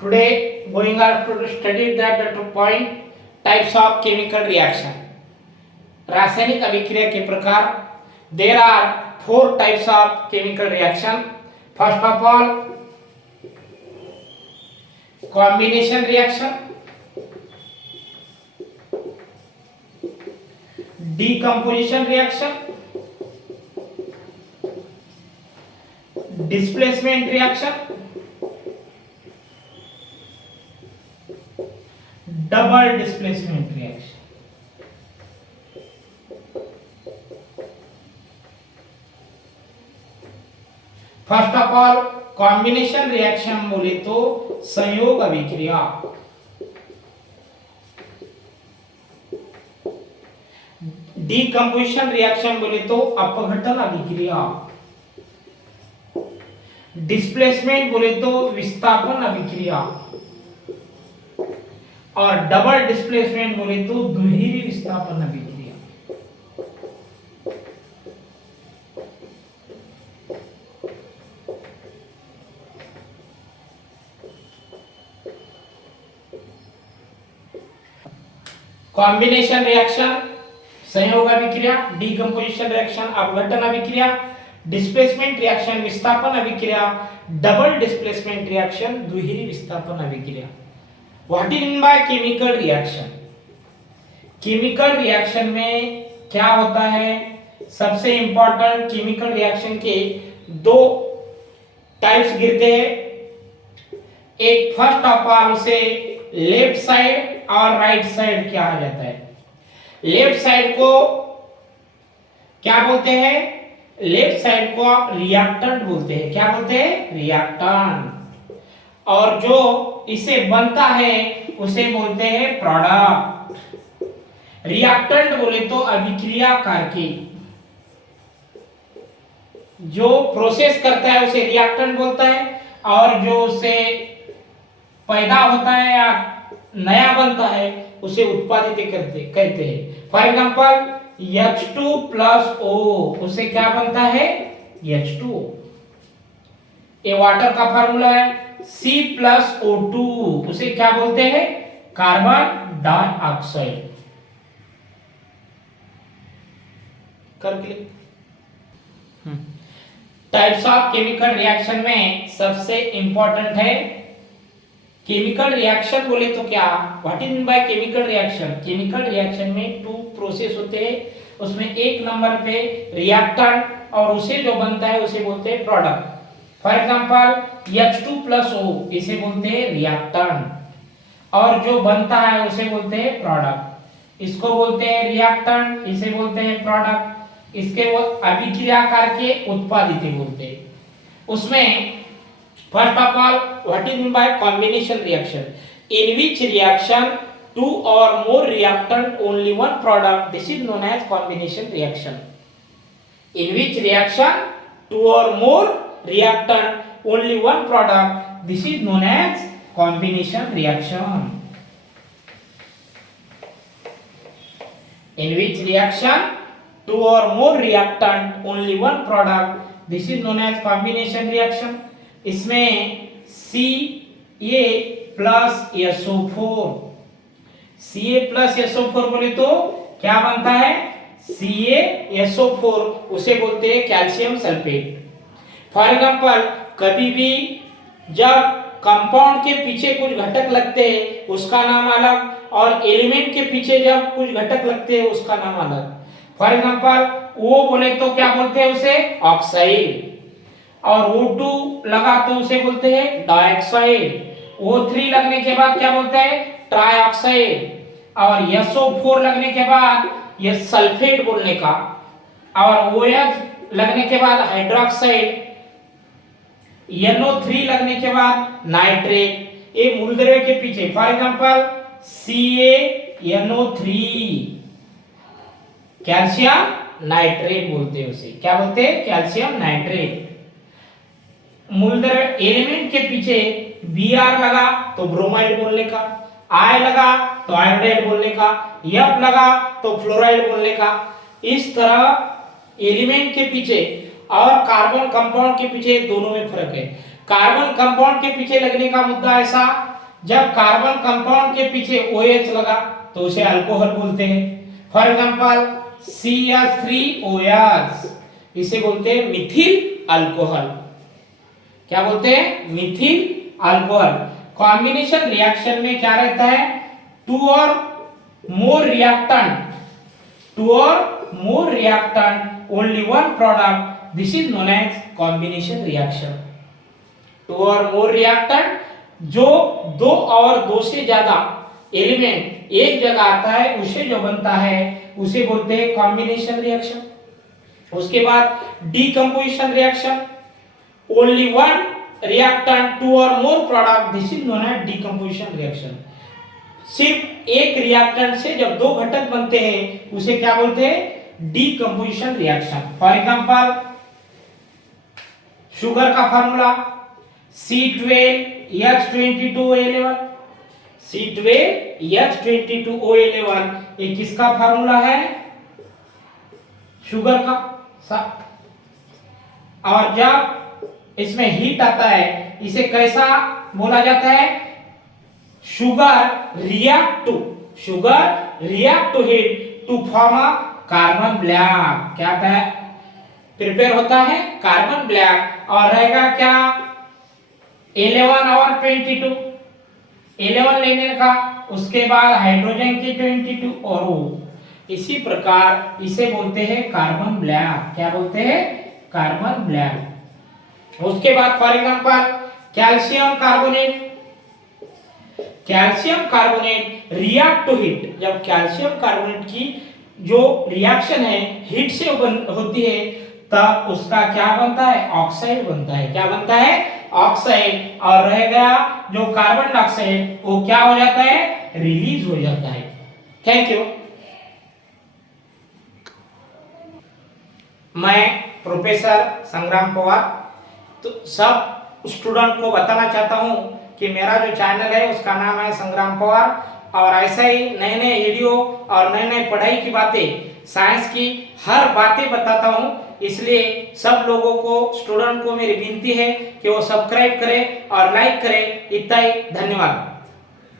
Today, going on to study that the point types of chemical reaction. रासायनिक अभिक्रिया के प्रकार. There are four types of chemical reaction. First of all, combination reaction, decomposition reaction, displacement reaction, double displacement reaction. First of all combination reaction बोले तो संयोग अभिक्रिया. Decomposition reaction बोले तो अपघटन अभिक्रिया. डिस्प्लेसमेंट बोले तो विस्थापन अभिक्रिया. और डबल डिस्प्लेसमेंट बोले तो दुहेरी विस्थापन अभिक्रिया. कॉम्बिनेशन रिएक्शन संयोग अभिक्रिया, डीकंपोजिशन रिएक्शन अपघटन अभिक्रिया, डिस्प्लेसमेंट रिएक्शन विस्थापन अभिक्रिया, डबल डिस्प्लेसमेंट रिएक्शन द्विहीरी विस्थापन अभिक्रिया. What is mean by chemical reaction? Chemical reaction में क्या होता है? सबसे इंपॉर्टेंट केमिकल रिएक्शन के दो टाइप्स गिरते हैं. एक फर्स्ट ऑफ ऑल उसे लेफ्ट साइड और राइट साइड क्या आ जाता है. लेफ्ट साइड को क्या बोलते हैं? लेफ्ट साइड को आप रिएक्टेंट बोलते हैं. क्या बोलते हैं? रिएक्टेंट. और जो इसे बनता है उसे बोलते हैं प्रोडक्ट. रिएक्टेंट बोले तो अभिक्रिया कारक, जो प्रोसेस करता है उसे रिएक्टेंट बोलता है, और जो उसे पैदा होता है या नया बनता है उसे उत्पादित कहते हैं. फॉर एग्जांपल H2+O उसे क्या बनता है? H2O. ये वाटर का फार्मूला है. C+O2 उसे क्या बोलते हैं? Carbon dioxide. कर click. Types of chemical reaction में सबसे इंपॉर्टेंट है केमिकल रिएक्शन. बोले तो क्या, what is mean by chemical reaction? Chemical reaction में टू प्रोसेस होते हैं. उसमें एक नंबर पे रिएक्टेंट और उसे जो बनता है उसे बोलते हैं प्रोडक्ट. फॉर एग्जांपल H2+O इसे बोलते हैं रिएक्टेंट, और जो बनता है उसे बोलते हैं प्रोडक्ट. इसको बोलते हैं रिएक्टेंट, इसे बोलते हैं प्रोडक्ट. इसके वो अभिक्रिया करके उत्पादित बोलते हैं. उसमें first of all, what is meant by combination reaction? In which reaction two or more reactant only one product, this is known as combination reaction. In which reaction two or more reactant only one product, this is known as combination reaction. In which reaction two or more reactant only one product, this is known as combination reaction. इसमें Ca+SO4, Ca+SO4 बोले तो क्या बनता है? CaSO4 उसे बोलते हैं calcium sulphate. For example कभी भी जब कंपाउंड के पीछे कुछ घटक लगते हैं उसका नाम अलग, और एलिमेंट के पीछे जब कुछ घटक लगते हैं उसका नाम अलग. फॉर एग्जांपल O बोले तो क्या बोलते हैं? उसे ऑक्साइड. और O2 लगा तो उसे बोलते हैं डाइऑक्साइड. O3 लगने के बाद क्या बोलते हैं? ट्राइऑक्साइड. और SO4 लगने के बाद ये सल्फेट बोलने का, और OH लगने के बाद हाइड्रोक्साइड, NO3 लगने के बाद नाइट्रेट. ये मूलद्रव्य के पीछे for example CaNO3 calcium nitrate बोलते हैं. उसे क्या बोलते हैं? Calcium nitrate. मूलद्रव्य एलिमेंट के पीछे Br लगा तो ब्रोमाइड बोलने का, I लगा तो आयोडाइड बोलने का, F लगा तो फ्लोराइड बोलने का. इस तरह एलिमेंट के पीछे और कार्बन कंपाउंड के पीछे दोनों में फर्क है. कार्बन कंपाउंड के पीछे लगने का मुद्दा ऐसा, जब कार्बन कंपाउंड के पीछे OH लगा तो उसे अल्कोहल बोलते हैं। फॉर एग्जांपल CH3OH, इसे बोलते हैं मिथिल अल्कोहल। क्या बोलते हैं? मिथिल अल्कोहल। कॉम्बिनेशन रिएक्शन में क्या रहता है? Two or more reactant, only one product, this is known as combination reaction. Two or more reactant, जो दो और दो से ज्यादा एलिमेंट एक जगह आता है उसे जो बनता है उसे बोलते हैं कॉम्बिनेशन रिएक्शन। उसके बाद decomposition reaction, only one reactant two or more product, this is known as decomposition reaction. सिर्फ एक रिएक्टेंट से जब दो घटक बनते हैं उसे क्या बोलते हैं? Decomposition reaction. For example sugar का फार्मूला C12H22O11, C12H22O11, ये किसका फार्मूला है? शुगर का। और जब इसमें हीट आता है इसे कैसा बोला जाता है? Sugar react to heat to form a carbon black. क्या है? प्रिपेयर होता है कार्बन ब्लैक। और रहेगा क्या? 11 और 22, 11 लेने का, उसके बाद हाइड्रोजन की 22 और इसी प्रकार इसे बोलते हैं कार्बन ब्लैक। क्या बोलते हैं? Carbon black. उसके बाद for example calcium carbonate react to heat, जब कैल्शियम कार्बोनेट की जो रिएक्शन है हीट से होती है तब उसका क्या बनता है? ऑक्साइड बनता है। क्या बनता है? ऑक्साइड। और रहेगा जो कार्बन डाइऑक्साइड वो क्या हो जाता है? रिलीज हो जाता है। Thank you. मैं प्रोफेसर संग्राम पवार तो सब स्टूडेंट को बताना चाहता हूं कि मेरा जो चैनल है उसका नाम है संग्राम पवार, और ऐसा ही नए नए वीडियो और नए नए पढ़ाई की बातें, साइंस की हर बातें बताता हूं। इसलिए सब लोगों को, स्टूडेंट को मेरी विनती है कि वो सब्सक्राइब करें और लाइक करें। इतना ही, धन्यवाद।